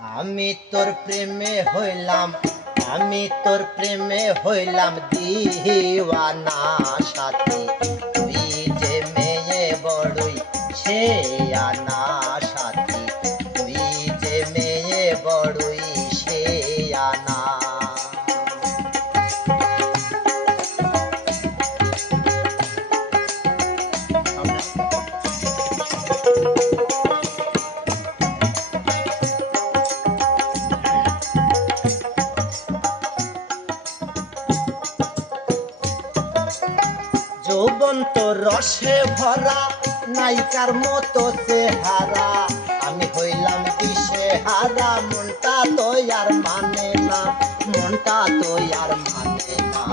আমি তোর প্রেমে হইলাম, আমি তোর প্রেমে হইলাম দিওয়ানা সাথী, তুই যে মেয়ে বড়ই সে আনা সাথী, তুই যে মেয়ে বড়ই সে আনা। যৌবন তো রসে ভরা, নায়িকার মতো চেহারা, আমি হইলাম দিশে হারা, মনটা তো আর মানে না, মনটা তো আর মানে না।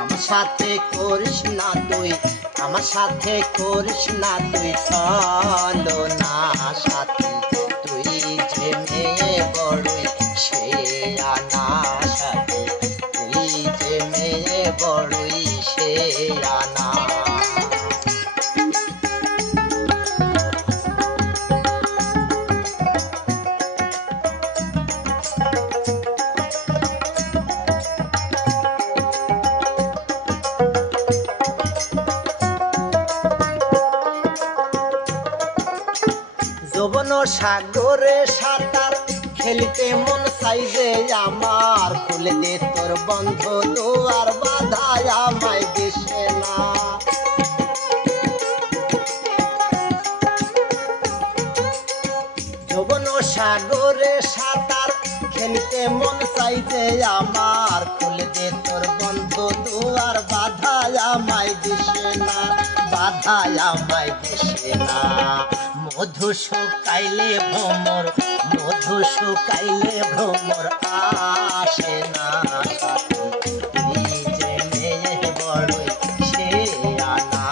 আমার সাথে করিস না তুই, আমার সাথে করিস না তুই চলো না সাথী, তুই যে মেয়ে বড়ই সে আনা সাথী, তুই যে মেয়ে বড়ই সে আনা। যৌবন সাগরে সাঁতার খেলতে মন চাইছে আমার, খুলে দে তোর বন্ধ দুয়ার, বাধায় আমায় দিশে না। যৌবন সাগরে সাঁতার খেলতে মন চাইছে আমার, খুলে দে তোর বন্ধ দুয়ার, বাধায় আমায় দিশে না, বাধায় আমায় দিশে না। মধু শুকাইলে ভ্রমর, মধু শুকাইলে ভ্রমর আসে না সাথী, তুই যে মেয়ে বড়ই সে আনা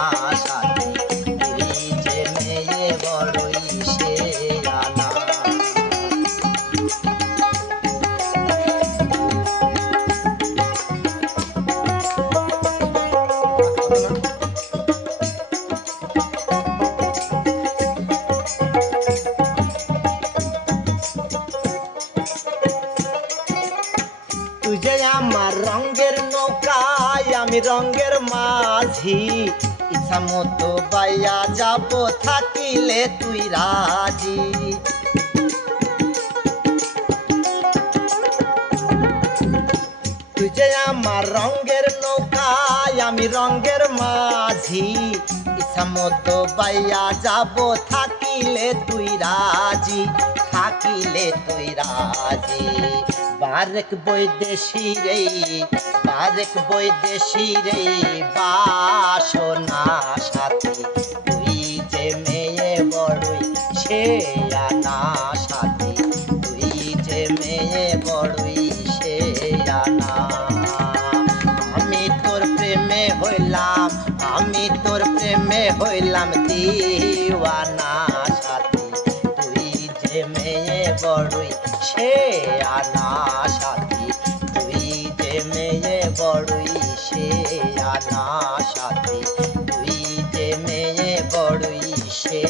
সাথী, তুই যে মেয়ে বড়ই সে আনা। তুই যে আমার রঙের নৌকায়, আমি রঙের মাঝি, ইচ্ছা মতো বাইয়া যাব থাকিলে তুই রাজি। তুই যে আমার রঙের নৌকায়, আমি রঙের মাঝি, ইচ্ছা মতো বাইয়া যাব থাকিলে তুই রাজি, থাকিলে তুই রাজি। বারেক বৈদেশি রে, বারেক বৈদেশি রে বাসনা সাথী, তুই যে মেয়ে বড়ই সে আনা সাথী, তুই যে মেয়ে বড়ই সে আনা। আমি তোর প্রেমে হইলাম, আমি তোর প্রেমে হইলাম দিওয়ানা সাথী, তুই যে মেয়ে বড়ই সে আনা সাথী, তুই যে মেয়ে বড়ই সে আনা সাথী, তুই যে মেয়ে বড়ই সে